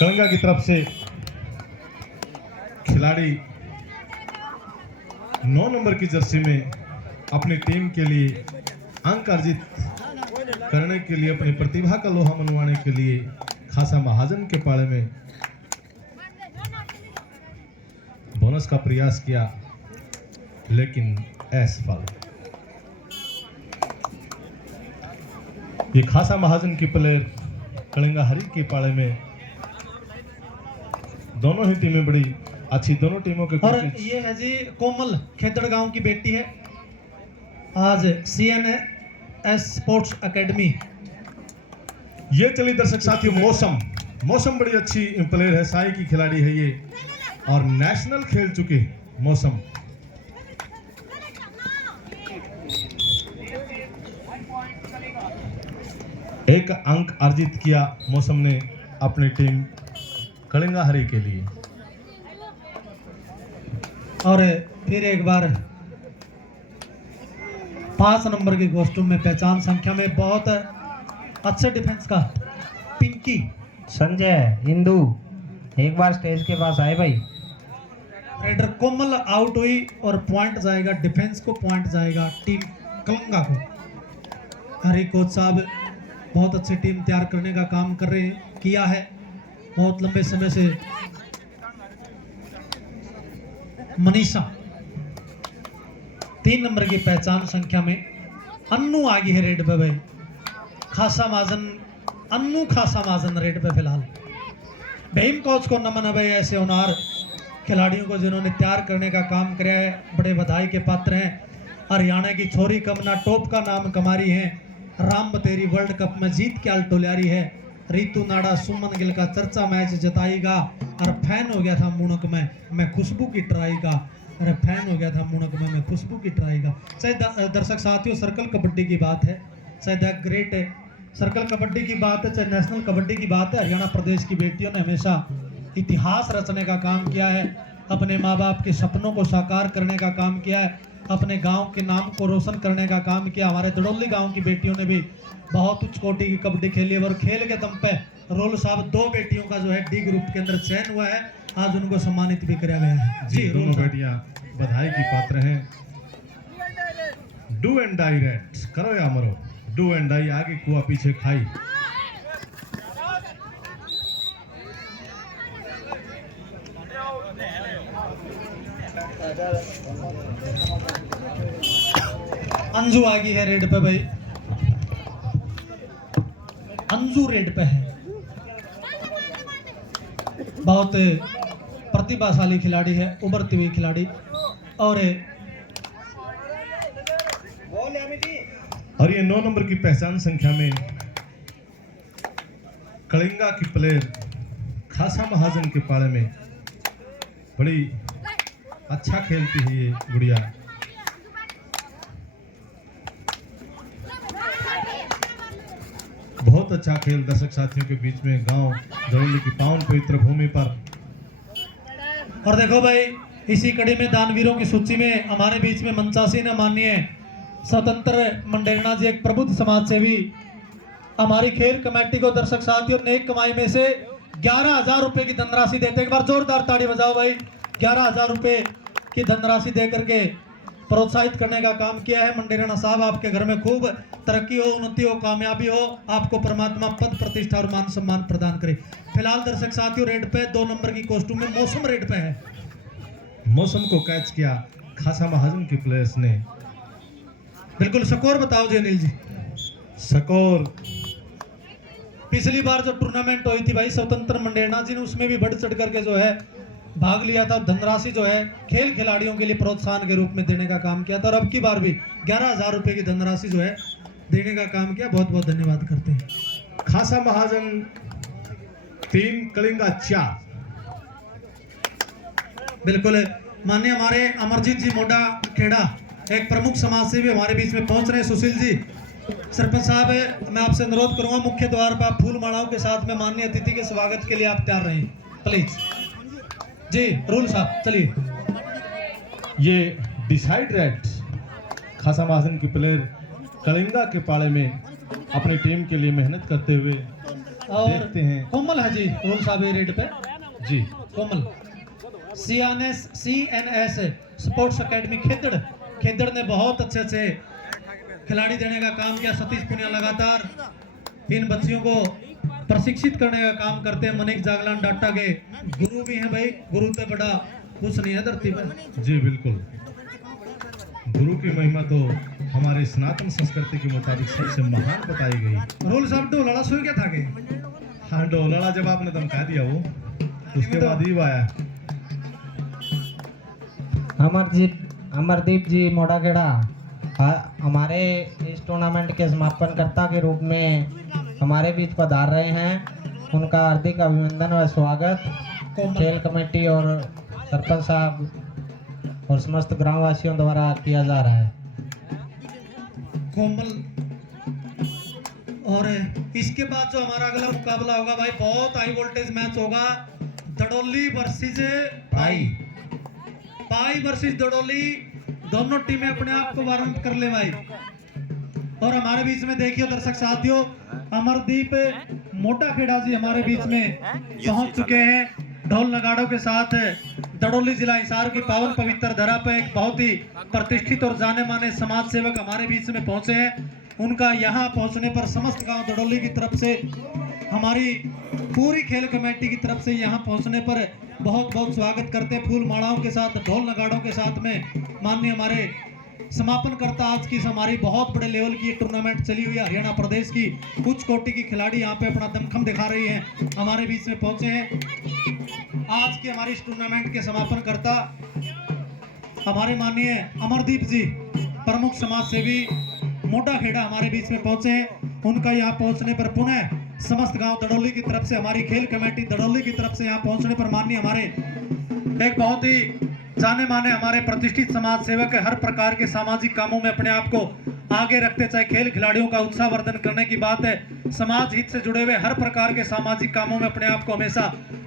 कलिंगा की तरफ से खिलाड़ी 9 नंबर की जर्सी में अपनी टीम के लिए अंक अर्जित करने के लिए, अपनी प्रतिभा का लोहा मनवाने के लिए खासा महाजन के पाले में बोनस का प्रयास किया, लेकिन असफल। ये खासा महाजन की प्लेयर कलिंगा हरी के पाले में दोनों ही टीमें बड़ी अच्छी, दोनों टीमों के। और ये है जी कोमल खेतड़ गांव की बेटी है, आज CNS स्पोर्ट्स एकेडमी। ये चली दर्शक साथियों मौसम बड़ी अच्छी प्लेयर है, साई की खिलाड़ी है ये, और नेशनल खेल चुके मौसम। एक अंक अर्जित किया मौसम ने अपनी टीम कलिंगा हरी के लिए। और फिर एक बार 5 नंबर के कॉस्ट्यूम में पहचान संख्या में बहुत अच्छे डिफेंस का पिंकी संजय इंदू एक बार स्टेज के पास आए भाई। राइडर कोमल आउट हुई और पॉइंट जाएगा डिफेंस को, पॉइंट जाएगा टीम कलिंगा को। हरी कोच साहब बहुत अच्छी टीम तैयार करने का काम कर रहे हैं, किया है बहुत लंबे समय से। मनीषा 3 नंबर की पहचान संख्या में। अन्नू आगे है रेड पे भाई, खासा माजन अन्नू खासा माजन रेड पे फिलहाल। भीम कोच को नमन है भाई, ऐसे होनहार खिलाड़ियों को जिन्होंने तैयार करने का काम किया है, बड़े बधाई के पात्र हैं। हरियाणा की छोरी कमना टॉप का नाम कमारी है, राम बतेरी वर्ल्ड कप में जीत के अल्टोलियारी है। रितु नाडा सुमन गिल का चर्चा मैच जताएगा, और फैन हो गया था मुणक में मैं खुशबू की ट्राई का। अरे फैन हो गया था मुणक में मैं खुशबू की ट्राई का। चाहे दर्शक साथियों सर्कल कबड्डी की बात है, चाहे द ग्रेट सर्कल कबड्डी की बात है, चाहे नेशनल कबड्डी की बात है, हरियाणा प्रदेश की बेटियों ने हमेशा इतिहास रचने का काम किया है, अपने माँ बाप के सपनों को साकार करने का काम किया है, अपने गांव के नाम को रोशन करने का काम किया। हमारे दड़ोली गांव की बेटियों ने भी बहुत उच्च कोटि की कबड्डी खेली है, और खेल के दम पे रोल साहब 2 बेटियों का जो है डी ग्रुप के अंदर चयन हुआ है, आज उनको सम्मानित भी किया गया है। जी दोनों बेटियां बधाई की पात्र हैं। डू एंड डाई रेट, करो या मरो, डू एंड डाई, आगे कुआ पीछे खाई। अंजू आगी है रेड पे भाई, अंजू रेड पे है, बहुत प्रतिभाशाली खिलाड़ी है, उभरती हुई खिलाड़ी। और ये 9 नंबर की पहचान संख्या में कलिंगा की प्लेयर खासा महाजन के पाले में बड़ी अच्छा खेलती है ये गुड़िया। बहुत अच्छा खेल दर्शक साथियों के बीच में गांव दड़ोली की पावन पवित्र भूमि पर। और देखो भाई इसी कड़ी में दानवीरों की सूची में हमारे बीच में मंचासी ने माननीय स्वतंत्र मंडेरणा जी, एक प्रबुद्ध समाज सेवी, हमारी खेल कमेटी को दर्शक साथियों नेक कमाई में से 11,000 रुपए की धनराशि देते। एक बार जोरदार ताड़ी बजाओ भाई। 11,000 रुपए की धनराशि दे करके प्रोत्साहित करने का काम किया है। मंडेरणा साहब आपके घर में खूब तरक्की हो, उन्नति हो, कामयाबी हो, आपको परमात्मा पद प्रतिष्ठा और मान सम्मान प्रदान करे। फिलहाल दर्शक साथियों रेड पे 2 नंबर की कॉस्ट्यूम में मौसम रेड पे है। मौसम को कैच किया खासा महाजन की प्लेयर्स ने। बिल्कुल स्कोर बताओ जी अनिल जी। स्कोर पिछली बार जो टूर्नामेंट हुई थी भाई स्वतंत्र मंडेरणा जी ने, उसमें भी बढ़ चढ़ करके जो है भाग लिया था। धनराशि जो है खेल खिलाड़ियों के लिए प्रोत्साहन के रूप में देने का काम किया था, और अब की बार भी 11,000 रुपए की धनराशि जो है देने का काम किया। बहुत बहुत धन्यवाद करते हैं। खासा महाजन 3 कलिंगा 4। बिल्कुल माननीय हमारे अमरजीत जी मोडा खेड़ा एक प्रमुख समाज सेवी हमारे बीच में पहुंच रहे हैं। सुशील जी सरपंच साहब, मैं आपसे अनुरोध करूंगा मुख्य द्वार पर फूल मालाओं के साथ में माननीय अतिथि के स्वागत के लिए आप तैयार रहें प्लीज। जी रूल साहब चलिए। ये डिसाइड रेड खासा महाजन की प्लेयर कलिंगा के पाले में अपनी टीम के लिए मेहनत करते हुए और देखते हैं। कोमल है जी रोल साहब ये रेड पे जी कोमल CNS स्पोर्ट्स एकेडमी खेदड़ ने बहुत अच्छे खिलाड़ी देने का काम किया। सतीश पुनिया लगातार इन बच्चियों को प्रशिक्षित करने का काम करते हैं। मनीष जागलान डाटा के गुरु भी हैं भाई, गुरु से बड़ा कुछ नहीं है धरती पर। जी बिल्कुल, गुरु की महिमा तो हमारे सनातन संस्कृति के मुताबिक सबसे महान बताई गई। रोल साहब डोलाड़ा सुई क्या था के हाँ, डोलाड़ा जब आपने धमका दिया वो, उसके बाद ही आया। अमरदीप जी मोड़ाखेड़ा हमारे इस टूर्नामेंट के समापनकर्ता के रूप में हमारे बीच पधार रहे हैं। उनका हार्दिक अभिनंदन व स्वागत खेल कमेटी और सरपंच साहब और समस्त ग्रामवासियों द्वारा किया जा रहा है। कोमल और इसके बाद जो हमारा अगला मुकाबला होगा भाई, बहुत हाई वोल्टेज मैच होगा। दड़ोली वर्सेस पाई वर्सेस दड़ोली, दोनों टीमें अपने आप को वार्म कर ले भाई। और हमारे बीच में देखिए दर्शक साथियों, अमरदीप मोटाखेड़ा जी हमारे बीच में पहुंच चुके हैं। ढोल नगाड़ों के साथ दड़ोली जिला हिसार की पावन पवित्र धरा पर एक बहुत ही प्रतिष्ठित और जाने माने समाज सेवक हमारे बीच में पहुंचे हैं। उनका यहाँ पहुंचने पर समस्त गांव दड़ोली की तरफ से, हमारी पूरी खेल कमेटी की तरफ से यहाँ पहुंचने पर बहुत बहुत स्वागत करते हैं। फूल मालाओं के साथ, ढोल नगाड़ों के साथ में माननीय हमारे समापन करता आज की हमारी बहुत बड़े लेवल की टूर्नामेंट चली हुई है। हरियाणा प्रदेश की उच्च कोटि की खिलाड़ी यहाँ पे अपना दमखम दिखा रही हैं, हमारे बीच में पहुंचे हैं। आज के हमारी इस टूर्नामेंट के समापन करता हमारे माननीय अमरदीप जी, प्रमुख समाज सेवी मोटाखेड़ा हमारे बीच में पहुंचे हैं। उनका यहाँ पहुंचने पर पुनः समस्त गांव दड़ोली की तरफ से, हमारी खेल कमेटी दड़ोली की तरफ से यहाँ पहुंचने पर माननीय हमारे एक बहुत ही जाने माने हमारे प्रतिष्ठित समाज सेवक हर प्रकार के सामाजिक कामों में अपने आप को आगे रखते, चाहे खेल खिलाड़ियों का उत्साहवर्धन करने की बात है, समाज हित से जुड़े हुए हर प्रकार के सामाजिक कामों में अपने आप को हमेशा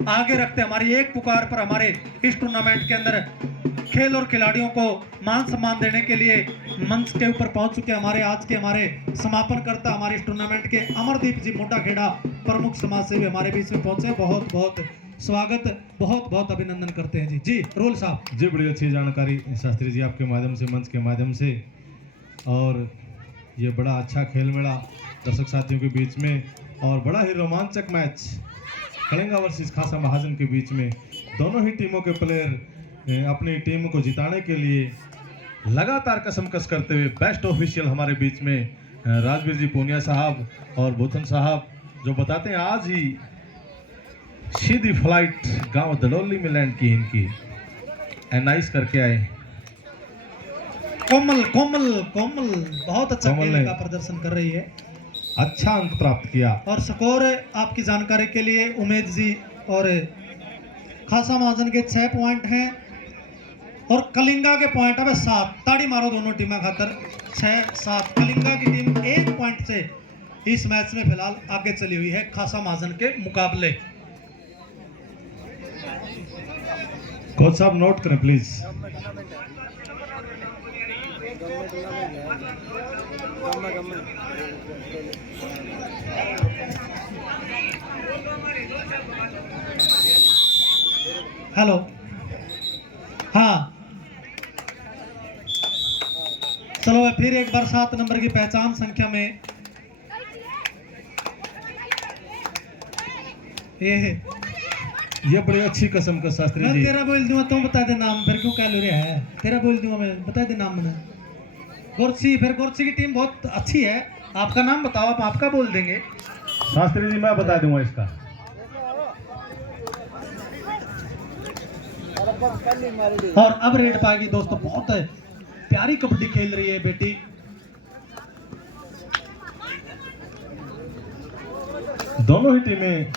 आगे रखते हमारी एक पुकार पर हमारे इस टूर्नामेंट के अंदर खेल और खिलाड़ियों को मान सम्मान देने के लिए मंच के ऊपर पहुंच चुके हमारे आज के हमारे समापन करता हमारे इस टूर्नामेंट के अमरदीप जी मोटाखेड़ा प्रमुख समाज सेवी हमारे बीच में पहुंचे। बहुत बहुत स्वागत, बहुत बहुत अभिनंदन करते हैं जी रोल साहब। जी बड़ी अच्छी जानकारी शास्त्री जी आपके माध्यम से, मंच के माध्यम से। और ये बड़ा अच्छा खेल मेला दर्शक साथियों के बीच में और बड़ा ही रोमांचक मैच कलिंगा वर्सेस खासा महाजन के बीच में। दोनों ही टीमों के प्लेयर अपनी टीम को जिताने के लिए लगातार कसमकस करते हुए बेस्ट ऑफिशियल हमारे बीच में राजवीर जी पूनिया साहब और भूथन साहब, जो बताते हैं आज ही सीधी फ्लाइट गांव दड़ोली में लैंड की इनकी, एनाइस करके आए। कोमल कोमल कोमल बहुत अच्छा खेल का प्रदर्शन कर रही है, अच्छा अंक प्राप्त किया। और स्कोर आपकी जानकारी के लिए उमेद जी और खासा महाजन के 6 पॉइंट हैं और कलिंगा के पॉइंट है 7। ताड़ी मारो दोनों टीमें खातर। 6-7 कलिंगा की टीम 1 पॉइंट से इस मैच में फिलहाल आगे चली हुई है खासा महाजन के मुकाबले। कोच साहब नोट करें प्लीज। हेलो, हाँ चलो फिर एक बार 7 नंबर की पहचान संख्या में ये बड़ी अच्छी कसम का शास्त्री मैं जी। तेरा बोल दूंगा, तुम बता दे नाम, फिर क्यों कह लो रे है। तेरा बोल दूंगा मैं, बता दे नाम। मैंने गोरसी, फिर गोरसी की टीम बहुत अच्छी है। आपका नाम बताओ, आप आपका बोल देंगे। शास्त्री जी मैं बता दूंगा इसका। और अब रेड पाएगी दोस्तों, बहुत प्यारी कबड्डी खेल रही है बेटी। दोनों ही टीमें,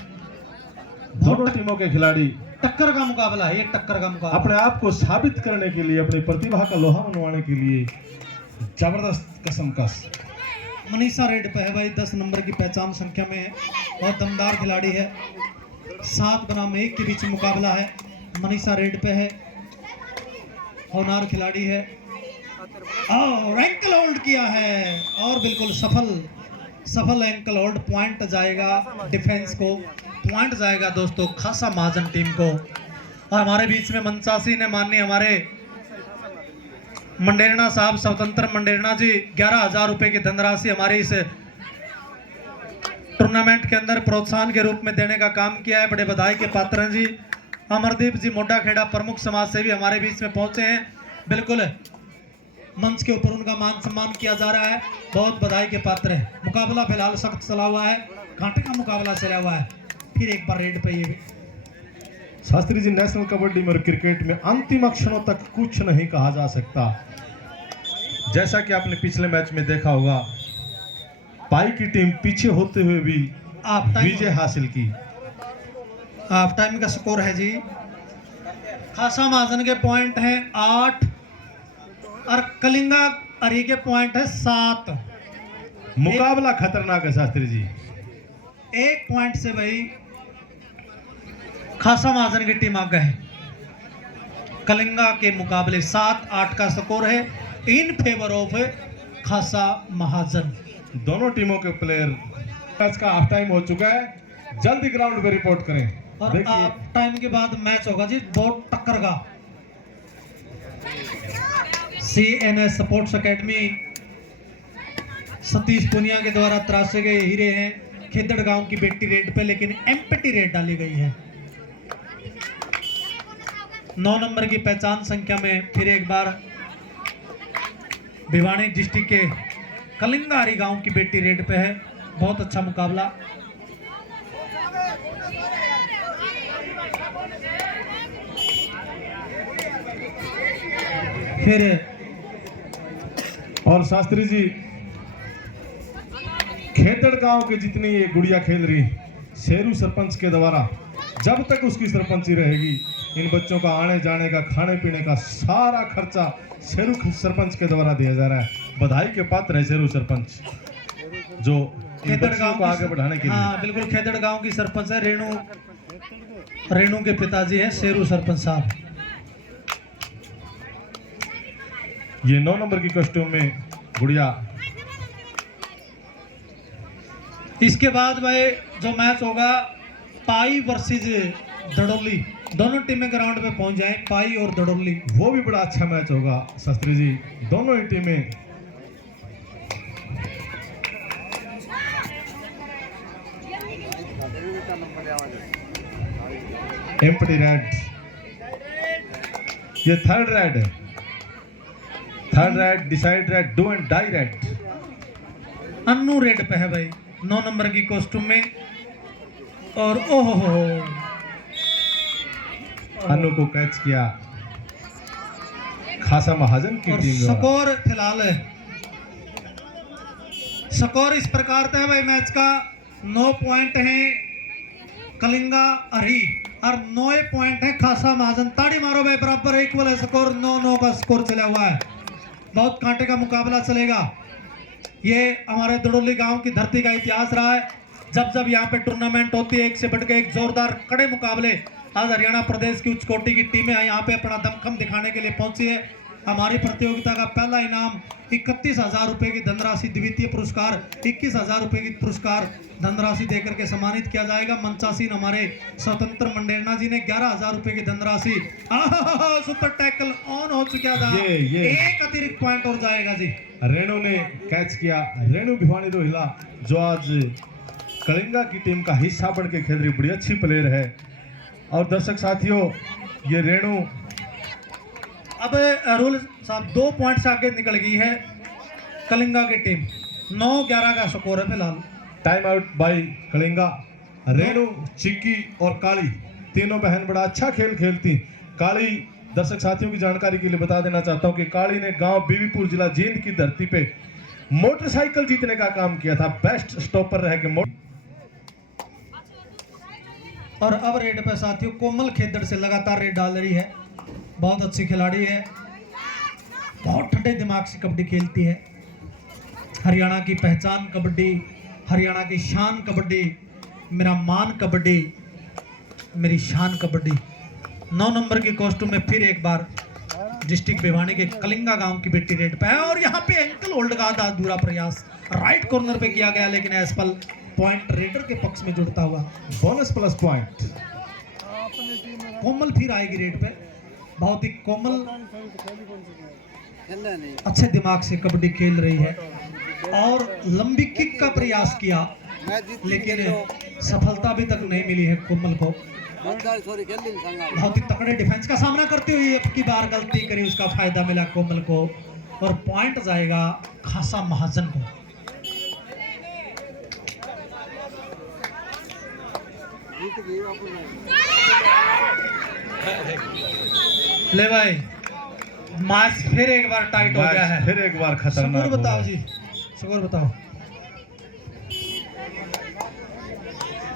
दोनों टीमों के खिलाड़ी टक्कर का मुकाबला है, ये टक्कर का मुकाबला। अपने आप को साबित करने के लिए, अपनी प्रतिभा का लोहा मनवाने के लिए जबरदस्त कसमकस। मनीषा रेड पे है भाई, 10 नंबर की पहचान संख्या में है, बहुत दमदार खिलाड़ी है। 7 बनाम 1 के बीच मुकाबला है। मनीषा रेड पे है, होनार खिलाड़ी है और एंकल होल्ड किया है और बिल्कुल सफल सफल एंकल होल्ड, पॉइंट जाएगा डिफेंस को, पॉइंट जाएगा दोस्तों खासा महाजन टीम को। और हमारे बीच में मंचासी ने माननीय हमारे मंडेरना साहब स्वतंत्र मंडेरना जी 11,000 रुपए की धनराशि हमारे इस टूर्नामेंट के अंदर प्रोत्साहन के रूप में देने का काम किया है। बड़े बधाई के पात्र हैं जी। अमरदीप जी मोटा खेड़ा प्रमुख समाज सेवी हमारे बीच में पहुंचे हैं। बिल्कुल मंच के ऊपर उनका मान सम्मान किया जा रहा है, बहुत बधाई के पात्र है। मुकाबला फिलहाल सख्त चला हुआ है, कांटे का मुकाबला चला हुआ है। फिर एक बार रेड पे ये भी शास्त्री जी, नेशनल कबड्डी में और क्रिकेट में अंतिम क्षणों तक कुछ नहीं कहा जा सकता। जैसा कि आपने पिछले मैच में देखा होगा, पाई की टीम पीछे होते हुए भी विजय हासिल की। हाफ टाइम का स्कोर है जी, खासा महाजन के पॉइंट हैं 8 और कलिंगा अरी के पॉइंट है 7। मुकाबला खतरनाक है शास्त्री जी। एक पॉइंट से भाई खासा महाजन की टीम आगे है। कलिंगा के मुकाबले 7-8 का स्कोर है इन फेवर ऑफ खासा महाजन। दोनों टीमों के प्लेयर, मैच का हाफ टाइम हो चुका है, जल्दी ग्राउंड पे रिपोर्ट करें। और हाफ टाइम के बाद मैच होगा जी बहुत टक्कर का। CNS sports academy Satish Punia के द्वारा तराशे गए हीरे हैं खेदड़ गांव की बेटी रेड पे, लेकिन एम्प्टी रेड डाली गई है। 9 नंबर की पहचान संख्या में फिर एक बार भिवानी डिस्ट्रिक्ट के कलिंगारी गांव की बेटी रेड पे है। बहुत अच्छा मुकाबला। फिर और शास्त्री जी, खेतड़ गांव के जितनी ये गुड़िया खेल रही, शेरू सरपंच के द्वारा जब तक उसकी सरपंची रहेगी, इन बच्चों का आने जाने का, खाने पीने का सारा खर्चा शेरू सरपंच के द्वारा दिया जा रहा है। बधाई के पात्र है शेरू सरपंच, जो खेतड़ गांव को आगे बढ़ाने के लिए। हाँ बिल्कुल, खेतड़ गांव की सरपंच है रेणु के पिताजी है शेरू सरपंच साहब। ये 9 नंबर की कॉस्ट्यूम में गुड़िया। इसके बाद भाई जो मैच होगा पाई वर्सेस दड़ोली, दोनों टीमें ग्राउंड पे पहुंच जाएं, पाई और दड़ोली। वो भी बड़ा अच्छा मैच होगा शास्त्री जी। दोनों ही टीमें एम्प्टी रेड, ये थर्ड रेड है। Third raid, decide raid, do and die raid. Annu raid पे है भाई 9 नंबर की कॉस्ट्यूम में। और ओहो अन्नू को कैच किया खासा महाजन की और टीम। स्कोर फिलहाल स्कोर इस प्रकार का है भाई, मैच का 9 पॉइंट है कलिंगा अरी और 9 पॉइंट है खासा महाजन। ताड़ी मारो भाई, बराबर इक्वल है स्कोर, 9-9 का स्कोर चला हुआ है। बहुत कांटे का मुकाबला चलेगा। ये हमारे दड़ोली गांव की धरती का इतिहास रहा है। जब जब यहाँ पे टूर्नामेंट होती है, एक से बढ़ के एक जोरदार कड़े मुकाबले। आज हरियाणा प्रदेश की उच्च कोटि की टीमें यहाँ पे अपना दमखम दिखाने के लिए पहुंची है। हमारी प्रतियोगिता का पहला इनाम 31,000 रुपए की धनराशि, द्वितीय पुरस्कार 21,000 रुपए की पुरस्कार धनराशि देकर के सम्मानित किया जाएगा। मंचासीन हमारे स्वतंत्र मंडेरना जी ने 11,000 रुपए की धनराशि। सुपर टैकल ऑन हो चुका था, ये एक अतिरिक्त पॉइंट और जाएगा जी। रेणु ने कैच किया, रेणु भिवानी रोहिला, जो आज कलिंगा की टीम का हिस्सा बन के खेल रही, बड़ी अच्छी प्लेयर है। और दर्शक साथियों, ये रेणु अब अरुल साहब 2 पॉइंट से आगे निकल गई है कलिंगा की टीम। 9-11 का स्कोर है फिलहाल। Time out by Kalinga. Renu, Chikki और काली तीनों बहन बड़ा अच्छा खेल खेलती। काली, दर्शक साथियों की जानकारी के लिए बता देना चाहता हूं कि काली ने गांव बीवीपुर जिला जींद की धरती पे मोटरसाइकिल जीतने का काम किया था, बेस्ट स्टॉपर रह के। और अब रेड पे साथियों कोमल खेदड़ से लगातार रेड डाल रही है। बहुत अच्छी खिलाड़ी है, बहुत ठंडे दिमाग से कबड्डी खेलती है। हरियाणा की पहचान कबड्डी, हरियाणा की शान कबड्डी, मेरा मान कबड्डी, मेरी शान कबड्डी। 9 नंबर की कॉस्ट्यूम में फिर एक बार डिस्ट्रिक्ट भिवानी के कलिंगा गांव की बेटी रेड पे है। और यहाँ पे एंकल होल्ड का अधूरा प्रयास राइट कॉर्नर पे किया गया, लेकिन एस पल पॉइंट रेडर के पक्ष में जुड़ता हुआ। Bonus plus point. कोमल फिर आएगी रेड पे। बहुत ही कोमल अच्छे दिमाग से कबड्डी खेल रही है और लंबी किक का प्रयास किया, लेकिन सफलता अभी तक नहीं मिली है कोमल को। बहुत ही तगड़े डिफेंस का सामना करते हुए अब की बार गलती करी, उसका फायदा मिला कोमल को और पॉइंट जाएगा खासा महाजन को। ले भाई, मैच फिर एक बार टाइट हो गया है, फिर एक बार खतरनाक। स्कोर बताओ जी, स्कोर बताओ।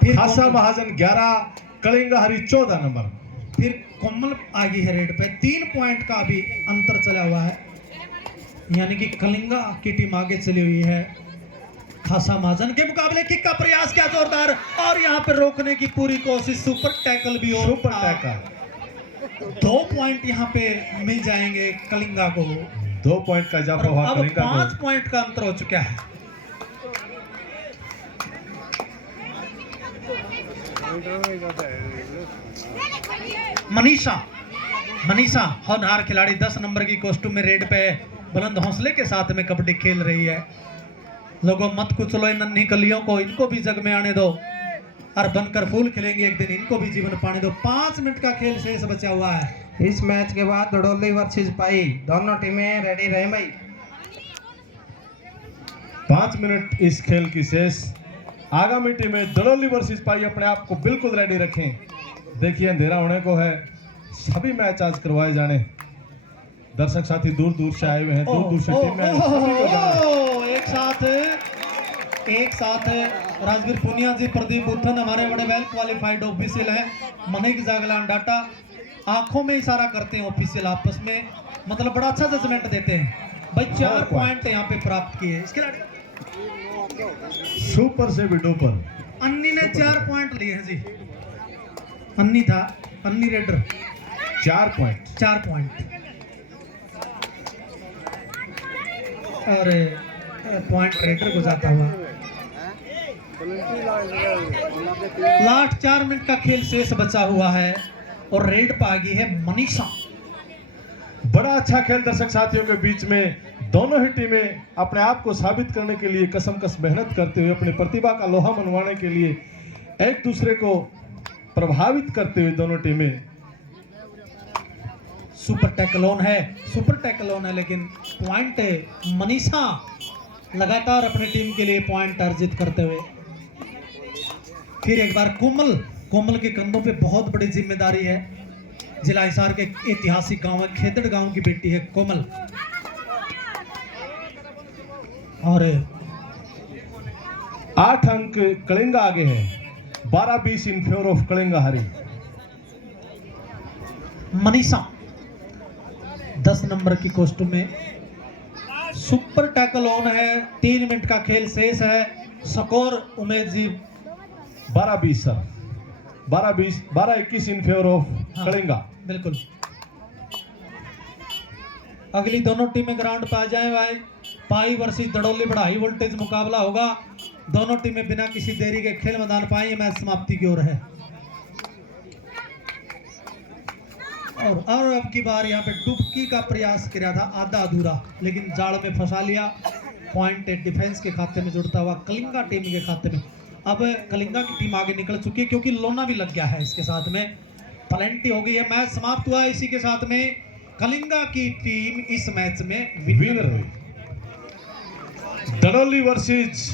फिर खासा महाजन 11, कलिंगा हरी 14 नंबर। फिर कोमल आगे है रेड पे। 3 पॉइंट का अभी अंतर चला हुआ है, यानी कि कलिंगा की टीम आगे चली हुई है। खासा महाजन के मुकाबले किक का प्रयास किया जोरदार और यहाँ पे रोकने की पूरी कोशिश, सुपर टैकल भी हो। Super tackle. 2 पॉइंट यहाँ पे मिल जाएंगे कलिंगा को। 2 पॉइंट का इजाफा हुआ अब कलिंगा 5 को। पॉइंट का अंतर हो चुका है। मनीषा होनहार खिलाड़ी 10 नंबर की कॉस्ट्यूम में रेड पे बुलंद हौसले के साथ में कबड्डी खेल रही है। लोगों मत कुचलो इन नन्ही कलियों को, इनको भी जग में आने दो और बनकर फूल खिलेंगे एक दिन, इनको भी जीवन पाने दो। 5 मिनट का खेल शेष बचा हुआ है। इस मैच के बाद धड़ोली वर्सेस पाई, दोनों टीमें रेडी रहे भाई। 5 मिनट इस खेल की शेष। आगामी टीमें दड़ोली वर्सेस पाई अपने आप को बिल्कुल रेडी रखें। देखिए अंधेरा होने को है, सभी मैच आज करवाए जाने। दर्शक साथी दूर दूर से आए हुए हैं, दूर दूर से टीमें आई हैं, सभी को जाने। एक साथ राजवीर पुनिया जी, प्रदीप बुद्धन हमारे बड़े वेल क्वालिफाइड ऑफिशियल हैं। मनिक जागलान डाटा आंखों में इशारा करते हैं ऑफिशियल आपस में, मतलब बड़ा अच्छा जजमेंट देते हैं भाई। 4 पॉइंट यहाँ पे प्राप्त किए इसके लिए। सुपर से भी डुपर। अन्नी ने 4 पॉइंट लिए हैं जी। अन्नी था, अन्नी रेडर 4 पॉइंट। 4 पॉइंट। और पॉइंट रेडर को जाता हुआ। लास्ट 4 मिनट का खेल शेष बचा हुआ है और रेड पर आ गई है मनीषा। बड़ा अच्छा खेल दर्शक साथियों के बीच में। दोनों ही टीमें अपने आप को साबित करने के लिए कसमकस मेहनत करते हुए, अपनी प्रतिभा का लोहा मनवाने के लिए एक दूसरे को प्रभावित करते हुए दोनों टीमें। सुपर टैकलोन है, लेकिन पॉइंट मनीषा लगातार अपनी टीम के लिए पॉइंट अर्जित करते हुए। फिर एक बार कोमल के कंधों पे बहुत बड़ी जिम्मेदारी है। जिला हिसार के ऐतिहासिक गांव है, खेतड़ गांव की बेटी है कोमल। और 8 अंक कलिंगा आगे है, 12-20 इन फेवर ऑफ कलिंगा हरी। मनीषा 10 नंबर की कॉस्ट्यूम में। सुपर टैकल ऑन है, 3 मिनट का खेल शेष है। Score Umesh ji 12-20 sir, 12-21 in favour of Kalinga. बिल्कुल। अगली दोनों टीमें ग्राउंड पे आ जाएं भाई। पाई वर्सेस दड़ोली बड़ा हाई वोल्टेज मुकाबला होगा। दोनों टीमें बिना किसी देरी के खेल मैदान पर आई, मैच समाप्ति की ओर है। और अब की बार यहाँ पे डुबकी का प्रयास किया था, आधा अधूरा, लेकिन जाल में फंसा लिया। पॉइंट डिफेंस के खाते में जुड़ता हुआ कलिंगा टीम के खाते में। अब कलिंगा की टीम आगे निकल चुकी है क्योंकि लोना भी लग गया है इसके साथ में। प्लेंटी हो गई है, मैच समाप्त हुआ। इसी के साथ में कलिंगा की टीम इस मैच में विनर हुई। दड़ोली वर्सेस